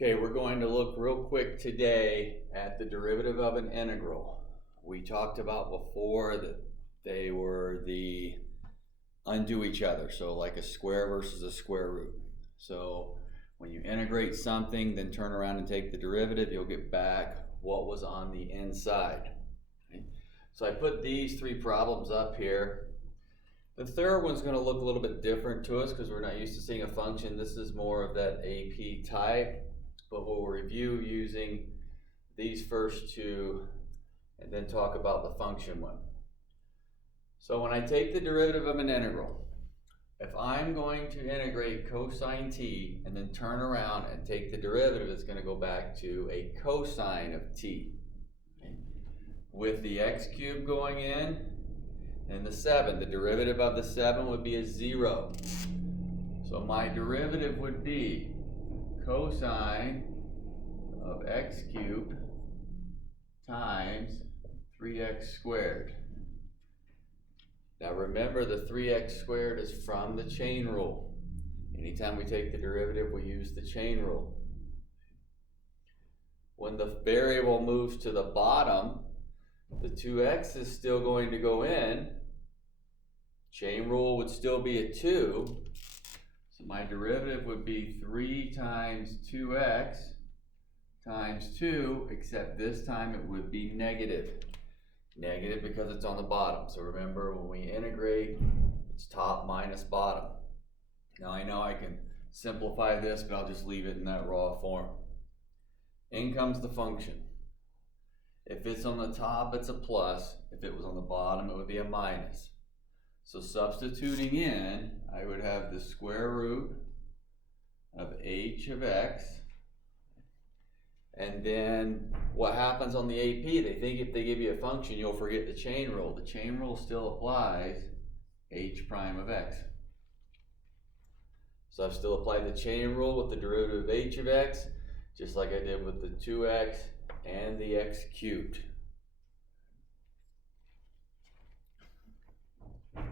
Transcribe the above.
Okay, we're going to look real quick today at the derivative of an integral. We talked about before that they were the undo each other, so like a square versus a square root. So when you integrate something, then turn around and take the derivative, you'll get back what was on the inside. Okay? So I put these three problems up here. The third one's going to look a little bit different to us because we're not used to seeing a function. This is more of that AP type. But we'll review using these first two and then talk about the function one. So when I take the derivative of an integral, if I'm going to integrate cosine t and then turn around and take the derivative, it's going to go back to a cosine of t. Okay? With the x cubed going in and the 7, the derivative of the 7 would be a 0. So my derivative would be cosine of x cubed times 3x squared. Now remember, the 3x squared is from the chain rule. Anytime we take the derivative, we use the chain rule. When the variable moves to the bottom, the 2x is still going to go in. Chain rule would still be a 2. So my derivative would be 3 times 2x times 2, except this time it would be negative. Negative because it's on the bottom. So remember, when we integrate, it's top minus bottom. Now I know I can simplify this, but I'll just leave it in that raw form. In comes the function. If it's on the top, it's a plus. If it was on the bottom, it would be a minus. So substituting in, I would have the square root of h of x. And then what happens on the AP, they think if they give you a function, you'll forget the chain rule. The chain rule still applies h prime of x. So I've still applied the chain rule with the derivative of h of x, just like I did with the 2x and the x cubed.